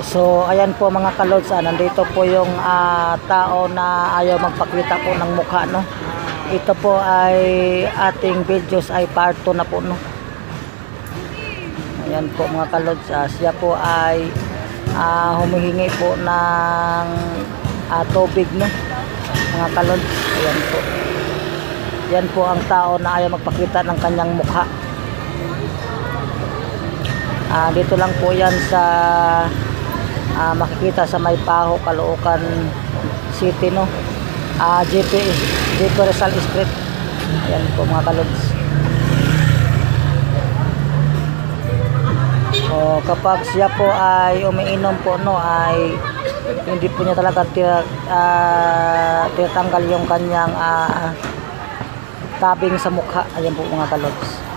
So ayan po mga kalods, nandito po yung tao na ayaw magpakita po ng mukha, no. Ito po ay ating videos ay part 2 na po, no. Ayan po mga kalods, siya po ay humihingi po ng tubig, no, mga kalods. Ayan po. Yan po ang tao na ayaw magpakita ng kanyang mukha. Dito lang po yan sa makikita sa Maypaho, Caloocan City, no. JP Rizal Street. Ayan po mga kalods. O kapag siya po ay umiinom po, no, ay hindi po niya talaga tinatanggal yung kanyang tabing sa mukha. Ayan po mga kalods.